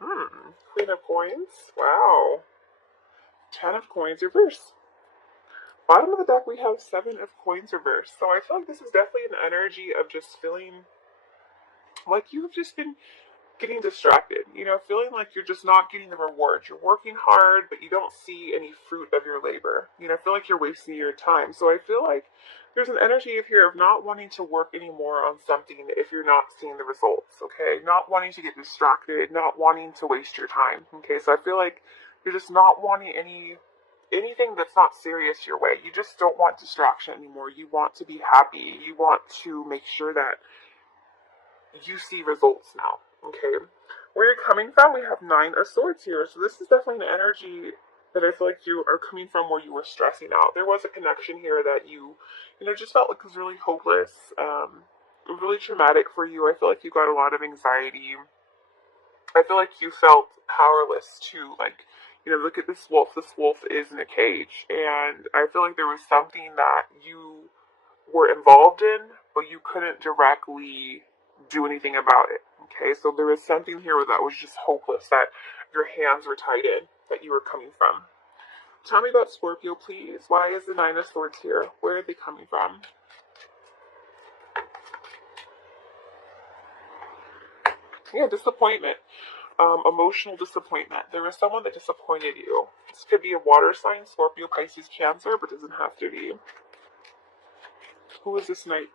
Queen of Coins. Wow. Ten of Coins reverse. Bottom of the deck, we have Seven of Coins reverse. So I feel like this is definitely an energy of just feeling like you've just been getting distracted, feeling like you're just not getting the rewards. You're working hard, but you don't see any fruit of your labor. I feel like you're wasting your time. So I feel like there's an energy of here of not wanting to work anymore on something if you're not seeing the results, okay? Not wanting to get distracted, not wanting to waste your time, okay? So I feel like you're just not wanting anything that's not serious your way. You just don't want distraction anymore. You want to be happy. You want to make sure that you see results now. Okay. Where you're coming from, we have Nine of Swords here. So this is definitely an energy that I feel like you are coming from where you were stressing out. There was a connection here that you just felt like was really hopeless, really traumatic for you. I feel like you got a lot of anxiety. I feel like you felt powerless to look at this wolf. This wolf is in a cage. And I feel like there was something that you were involved in, but you couldn't directly do anything about it. Okay, so there was something here that was just hopeless, that your hands were tied in, that you were coming from. Tell me about Scorpio, please. Why is the Nine of Swords here? Where are they coming from? Yeah, disappointment. Emotional disappointment. There was someone that disappointed you. This could be a water sign, Scorpio, Pisces, Cancer, but doesn't have to be. Who is this knight?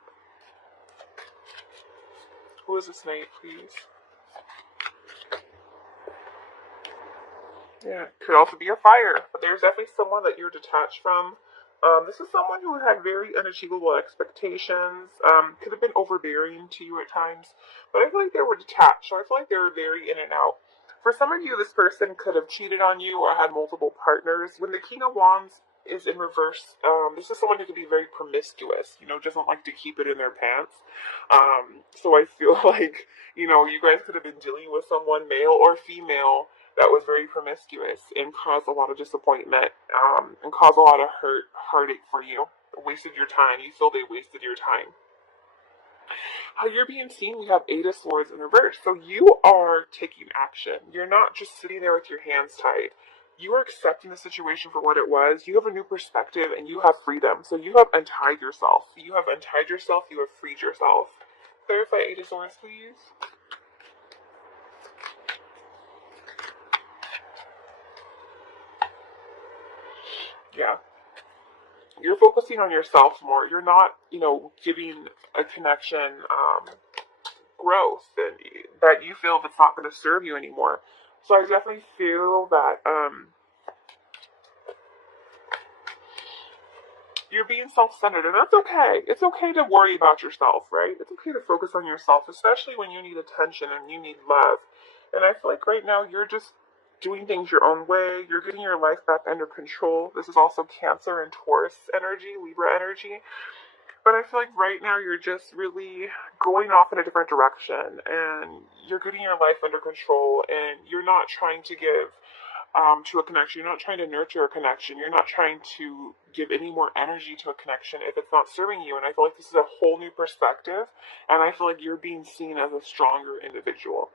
Who is this knight, please? Yeah, could also be a fire, but there's definitely someone that you're detached from. This is someone who had very unachievable expectations, could have been overbearing to you at times, but I feel like they were detached, so I feel like they were very in and out. For some of you, this person could have cheated on you or had multiple partners. When the King of Wands is in reverse, this is someone who could be very promiscuous, doesn't like to keep it in their pants. So I feel like, you guys could have been dealing with someone, male or female, that was very promiscuous and caused a lot of disappointment, and caused a lot of heartache for you. Wasted your time. You feel they wasted your time. How you're being seen, we have Eight of Swords in reverse. So you are taking action. You're not just sitting there with your hands tied. You are accepting the situation for what it was. You have a new perspective and you have freedom. So you have untied yourself. You have untied yourself. You have freed yourself. Clarify Eight of Swords, please. Yeah. You're focusing on yourself more. You're not, giving a connection growth that you feel that's not going to serve you anymore. So I definitely feel that you're being self-centered, and that's okay. It's okay to worry about yourself, right? It's okay to focus on yourself, especially when you need attention and you need love. And I feel like right now you're just doing things your own way. You're getting your life back under control. This is also Cancer and Taurus energy, Libra energy. But I feel like right now you're just really going off in a different direction and you're getting your life under control and you're not trying to give to a connection. You're not trying to nurture a connection. You're not trying to give any more energy to a connection if it's not serving you. And I feel like this is a whole new perspective. And I feel like you're being seen as a stronger individual.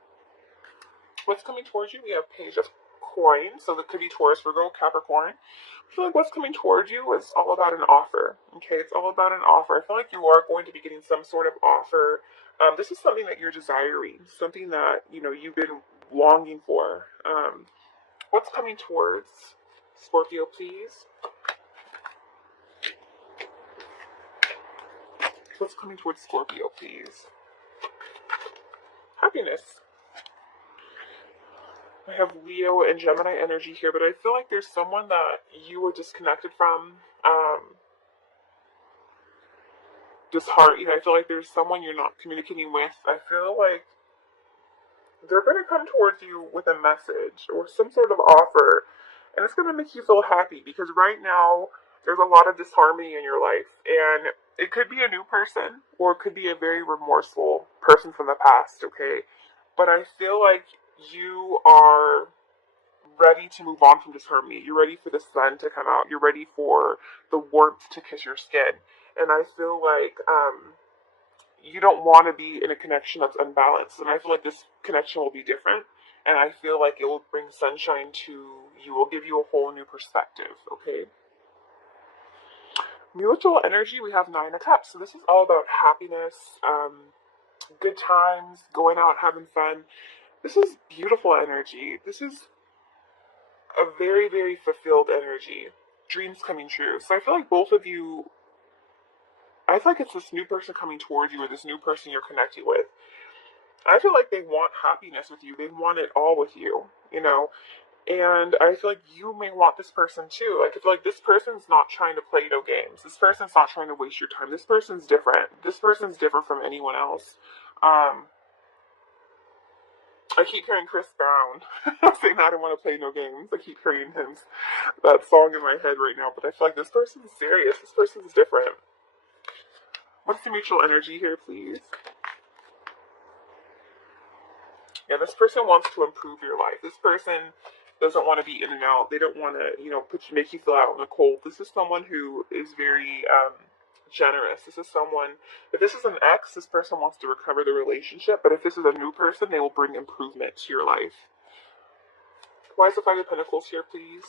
What's coming towards you? We have Page of Coins. So that could be Taurus, Virgo, Capricorn. I feel like what's coming towards you is all about an offer. Okay, it's all about an offer. I feel like you are going to be getting some sort of offer. This is something that you're desiring, something that you've been longing for. What's coming towards Scorpio, please? What's coming towards Scorpio, please? Happiness. I have Leo and Gemini energy here, but I feel like there's someone that you were disconnected from. Disheartened. I feel like there's someone you're not communicating with. I feel like they're going to come towards you with a message or some sort of offer, and it's going to make you feel happy because right now there's a lot of disharmony in your life, and it could be a new person or it could be a very remorseful person from the past, okay? But I feel like you are ready to move on from disharmony. You're ready for the sun to come out. You're ready for the warmth to kiss your skin. And I feel like you don't want to be in a connection that's unbalanced. And I feel like this connection will be different. and I feel like it will bring sunshine to you. Will give you a whole new perspective, okay? Mutual energy, we have Nine of Cups. So this is all about happiness, good times, going out, having fun. This is beautiful energy. This is a very, very fulfilled energy. Dreams coming true. So I feel like both of you, I feel like it's this new person coming towards you or this new person you're connecting with. I feel like they want happiness with you. They want it all with you, you know? And I feel like you may want this person too. Like, I feel like this person's not trying to play no games. This person's not trying to waste your time. This person's different. This person's different from anyone else. I keep hearing Chris Brown saying, I don't want to play no games. I keep hearing that song in my head right now. But I feel like this person's serious. This person's different. What's the mutual energy here, please? Yeah, this person wants to improve your life. This person doesn't want to be in and out. They don't want to, make you feel out in the cold. This is someone who is very generous. This is someone, if this is an ex, this person wants to recover the relationship. But if this is a new person, they will bring improvement to your life. Why is the Five of Pentacles here, please?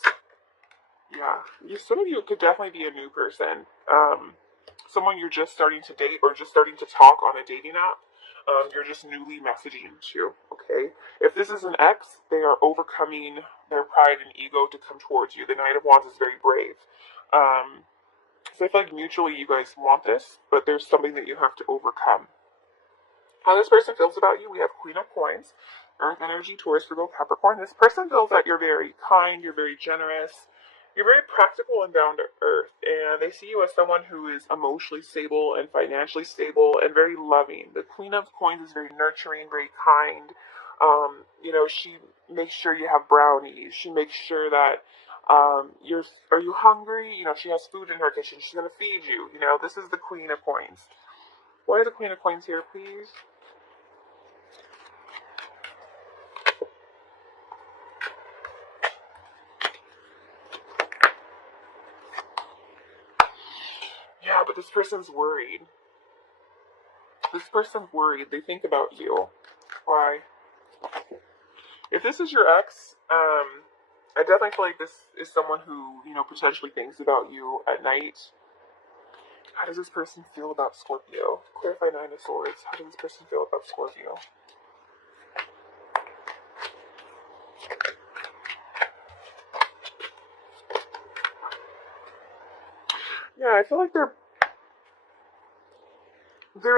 Yeah, some of you could definitely be a new person. Someone you're just starting to date or just starting to talk on a dating app. You're just newly messaging to, okay? If this is an ex, they are overcoming their pride and ego to come towards you. The Knight of Wands is very brave. So I feel like mutually you guys want this, but there's something that you have to overcome. How this person feels about you, we have Queen of Coins, Earth energy, Taurus, Virgo, Capricorn. This person feels that you're very kind, you're very generous, you're very practical and down to earth, and they see you as someone who is emotionally stable and financially stable and very loving. The Queen of Coins is very nurturing, very kind. She makes sure you have brownies. She makes sure that are you hungry? She has food in her kitchen. She's gonna feed you. This is the Queen of Coins. Why is the Queen of Coins here, please? Yeah, but this person's worried. This person's worried. They think about you. Why? If this is your ex, I definitely feel like this is someone who, potentially thinks about you at night. How does this person feel about Scorpio? Clarify Nine of Swords. How does this person feel about Scorpio? Yeah, I feel like they're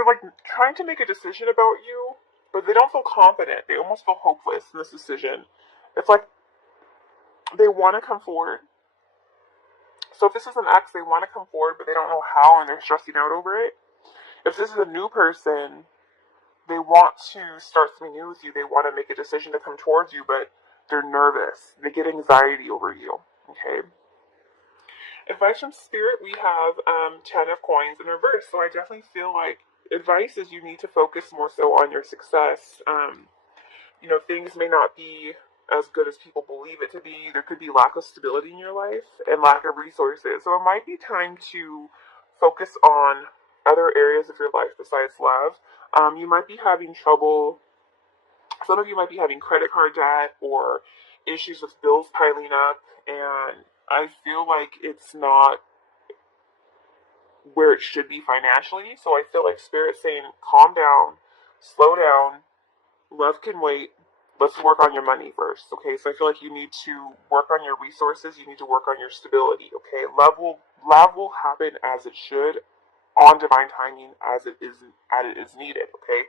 like trying to make a decision about you, but they don't feel confident. They almost feel hopeless in this decision. It's like they want to come forward. So if this is an ex, they want to come forward, but they don't know how, and they're stressing out over it. If this is a new person, they want to start something new with you. They want to make a decision to come towards you, but they're nervous. They get anxiety over you. Okay. Advice from Spirit, we have 10 of Coins in reverse. So I definitely feel like advice is you need to focus more so on your success. Things may not be as good as people believe it to be. There could be lack of stability in your life and lack of resources. So it might be time to focus on other areas of your life besides love. You might be having trouble. Some of you might be having credit card debt or issues with bills piling up, and I feel like it's not where it should be financially. So I feel like Spirit's saying, calm down, slow down, love can wait. Let's work on your money first, okay? So I feel like you need to work on your resources. You need to work on your stability, okay? Love will happen as it should, on divine timing, as it is needed, okay?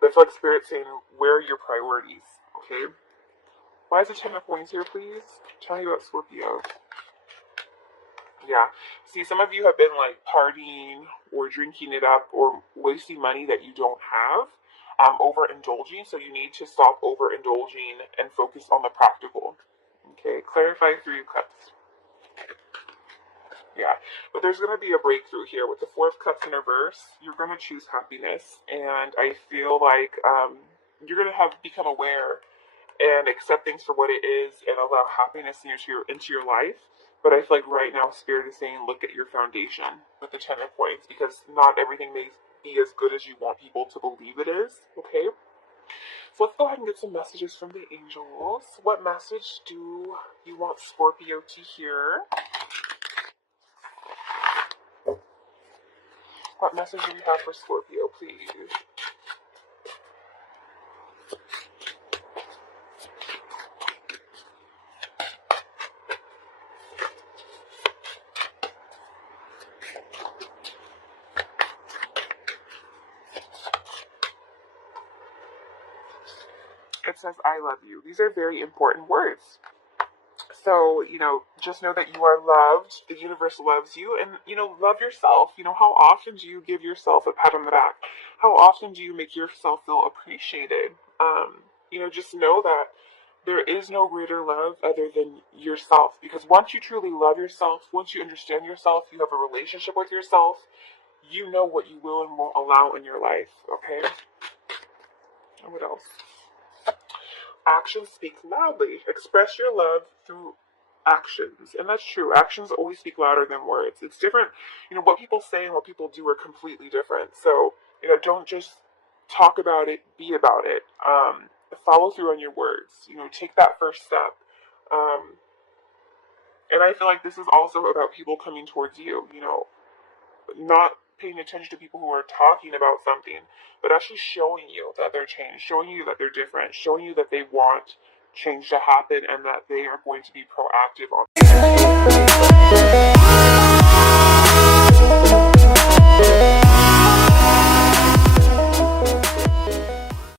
But I feel like Spirit's saying, where are your priorities, okay? Why is the 10 of Coins here, please? Tell me about Scorpio. Yeah. See, some of you have been like partying or drinking it up or wasting money that you don't have, overindulging. So you need to stop overindulging and focus on the practical. Okay. Clarify through your cups. Yeah. But there's going to be a breakthrough here. With the Four of Cups in reverse, you're going to choose happiness. And I feel like you're going to have become aware and accept things for what it is and allow happiness into your life. But I feel like right now Spirit is saying, look at your foundation with the 10 of Coins, because not everything may be as good as you want people to believe it is, okay? So let's go ahead and get some messages from the angels. What message do you want Scorpio to hear? What message do we have for Scorpio, please? It says, I love you. These are very important words. So, just know that you are loved. The universe loves you. And, love yourself. How often do you give yourself a pat on the back? How often do you make yourself feel appreciated? Just know that there is no greater love other than yourself. Because once you truly love yourself, once you understand yourself, you have a relationship with yourself, you know what you will and won't allow in your life. Okay? And what else? Actions speak loudly. Express your love through actions. And that's true. Actions always speak louder than words. It's different. What people say and what people do are completely different. So, don't just talk about it, be about it. Follow through on your words. Take that first step. And I feel like this is also about people coming towards you, not paying attention to people who are talking about something, but actually showing you that they're changed, showing you that they're different, showing you that they want change to happen and that they are going to be proactive on